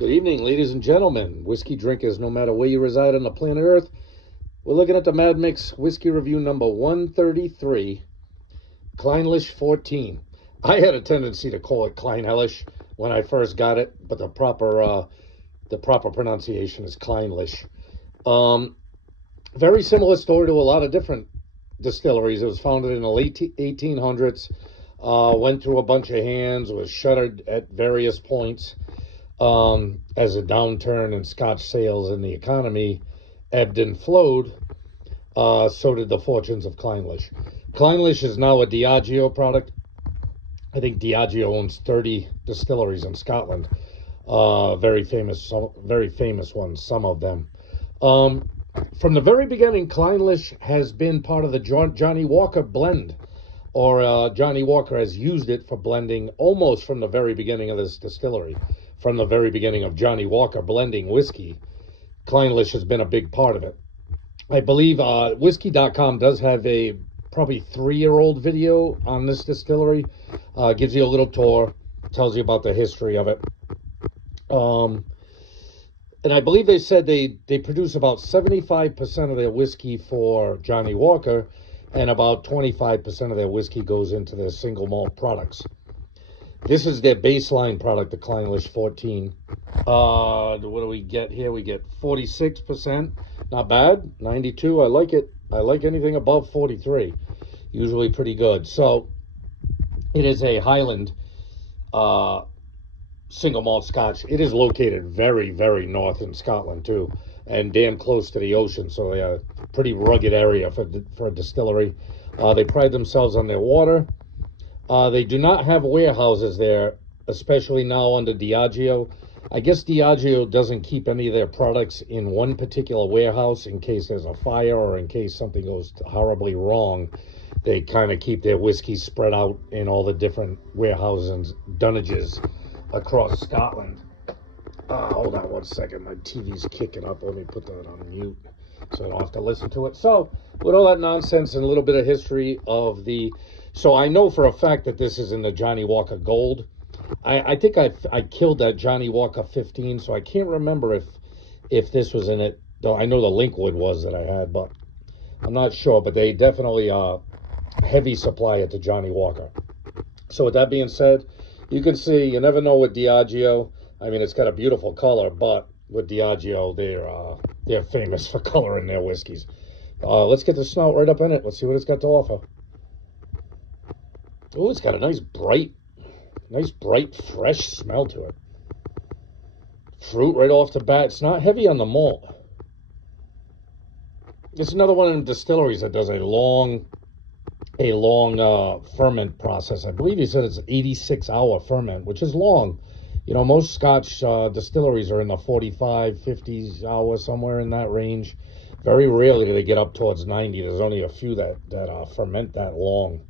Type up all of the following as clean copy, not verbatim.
Good evening, ladies and gentlemen, whiskey drinkers, no matter where you reside on the planet Earth. We're looking at the Mad Mix whiskey review number 133, Clynelish 14. I had a tendency to call it Clynelish when I first got it, but the proper pronunciation is Clynelish. Very similar story to a lot of different distilleries. It was founded in the late 1800s, went through a bunch of hands, was shuttered at various points. As a downturn in Scotch sales and the economy ebbed and flowed, so did the fortunes of Clynelish. Clynelish is now a Diageo product. I think Diageo owns 30 distilleries in Scotland. Very famous ones, some of them. From the very beginning, Clynelish has been part of the Johnnie Walker blend, or Johnnie Walker has used it for blending almost from the very beginning of this distillery. From the very beginning of Johnnie Walker blending whiskey, Clynelish has been a big part of it. I believe whiskey.com does have a probably 3-year-old video on this distillery. Gives you a little tour, tells you about the history of it. And I believe they said they produce about 75% of their whiskey for Johnnie Walker, and about 25% of their whiskey goes into their single malt products. This is their baseline product, the Clynelish 14. What do we get here? We get 46%. Not bad. 92. I like it. I like anything above 43. Usually pretty good. So it is a Highland single malt Scotch. It is located very, very north in Scotland too, and damn close to the ocean. So a pretty rugged area for a distillery. They pride themselves on their water. They do not have warehouses there, especially now under Diageo. I guess Diageo doesn't keep any of their products in one particular warehouse in case there's a fire or in case something goes horribly wrong. They kind of keep their whiskey spread out in all the different warehouses and dunnages across Scotland. Hold on one second. My TV's kicking up. Let me put that on mute so I don't have to listen to it. So, with all that nonsense and a little bit of history of the... So I know for a fact that this is in the Johnnie Walker Gold. I think I killed that Johnnie Walker 15, so I can't remember if this was in it. Though I know the Linkwood was that I had, but I'm not sure. But they definitely heavy supply at the Johnnie Walker. So with that being said, you can see you never know with Diageo. I mean, it's got a beautiful color, but with Diageo, they're famous for coloring their whiskeys. Let's get the snout right up in it. Let's see what it's got to offer. Oh, it's got a nice bright, fresh smell to it. Fruit right off the bat. It's not heavy on the malt. It's another one of them distilleries that does a long ferment process. I believe he said it's an 86-hour ferment, which is long. You know, most Scotch distilleries are in the 45, 50 hours, somewhere in that range. Very rarely do they get up towards 90. There's only a few that ferment that long.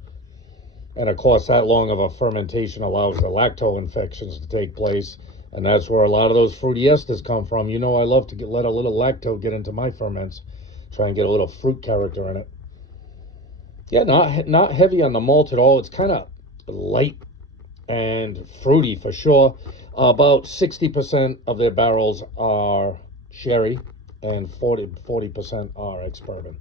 And of course, that long of a fermentation allows the lacto infections to take place. And that's where a lot of those fruity esters come from. You know, I love to let a little lacto get into my ferments. Try and get a little fruit character in it. Yeah, not heavy on the malt at all. It's kind of light and fruity for sure. About 60% of their barrels are sherry and 40% are ex-bourbon.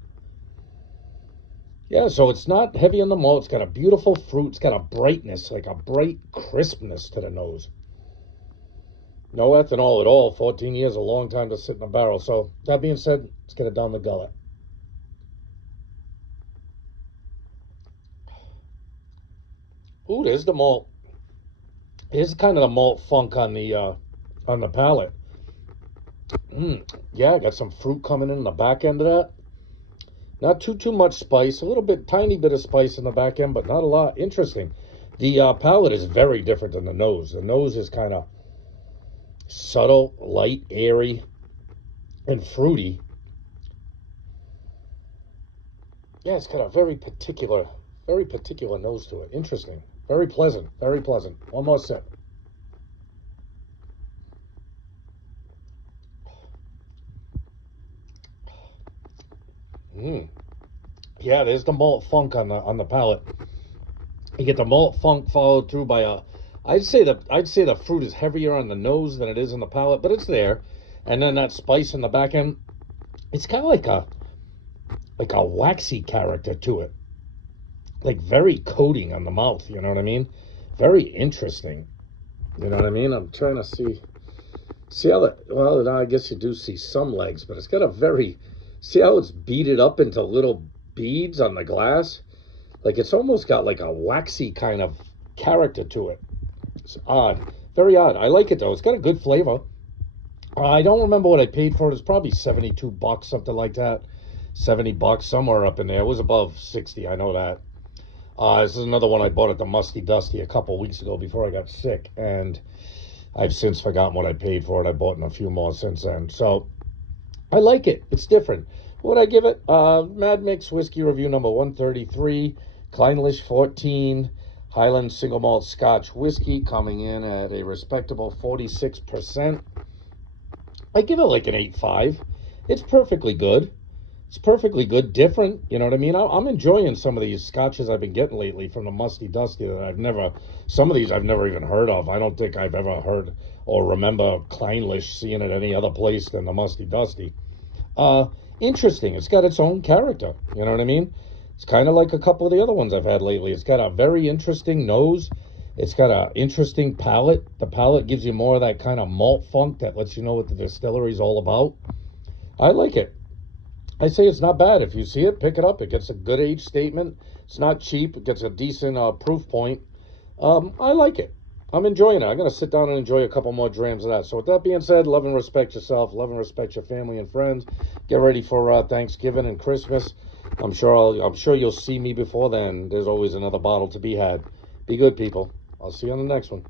Yeah, so it's not heavy on the malt. It's got a beautiful fruit. It's got a brightness, like a bright crispness to the nose. No ethanol at all. 14 years, a long time to sit in a barrel. So that being said, let's get it down the gullet. Ooh, there's the malt. Here's kind of the malt funk on the palate. Yeah, I got some fruit coming in the back end of that. Not too much spice. A little bit, tiny bit of spice in the back end, but not a lot. Interesting. The palate is very different than the nose. The nose is kind of subtle, light, airy, and fruity. Yeah, it's got a very particular nose to it. Interesting. Very pleasant. Very pleasant. One more sip. Yeah, there's the malt funk on the palate. You get the malt funk followed through by a I'd say the fruit is heavier on the nose than it is in the palate, but it's there. And then that spice in the back end, it's kind of like a waxy character to it, like very coating on the mouth. You know what I mean? Very interesting. You know what I mean? I'm trying to see how that. Well, I guess you do see some legs, but it's got a very. See how it's beaded up into little beads on the glass? Like it's almost got like a waxy kind of character to it. It's odd, very odd. I like it though. It's got a good flavor. I don't remember what I paid for it. It's probably $72, something like that. $70, somewhere up in there. It was above 60. I know that. This is another one I bought at the Musty Dusty a couple weeks ago before I got sick, and I've since forgotten what I paid for it. I bought in a few more since then. So I like it. It's different. What would I give it? Mad Mix Whiskey Review number 133. Clynelish 14. Highland Single Malt Scotch Whiskey coming in at a respectable 46%. I give it like an 8.5. It's perfectly good. It's perfectly good, different. You know what I mean? I'm enjoying some of these scotches I've been getting lately from the Musty Dusty that some of these I've never even heard of. I don't think I've ever heard or remember Clynelish seeing it any other place than the Musty Dusty. Interesting. It's got its own character. You know what I mean? It's kind of like a couple of the other ones I've had lately. It's got a very interesting nose. It's got an interesting palate. The palate gives you more of that kind of malt funk that lets you know what the distillery is all about. I like it. I say it's not bad. If you see it, pick it up. It gets a good age statement. It's not cheap. It gets a decent proof point. I like it. I'm enjoying it. I'm going to sit down and enjoy a couple more drams of that. So with that being said, love and respect yourself. Love and respect your family and friends. Get ready for Thanksgiving and Christmas. I'm sure you'll see me before then. There's always another bottle to be had. Be good, people. I'll see you on the next one.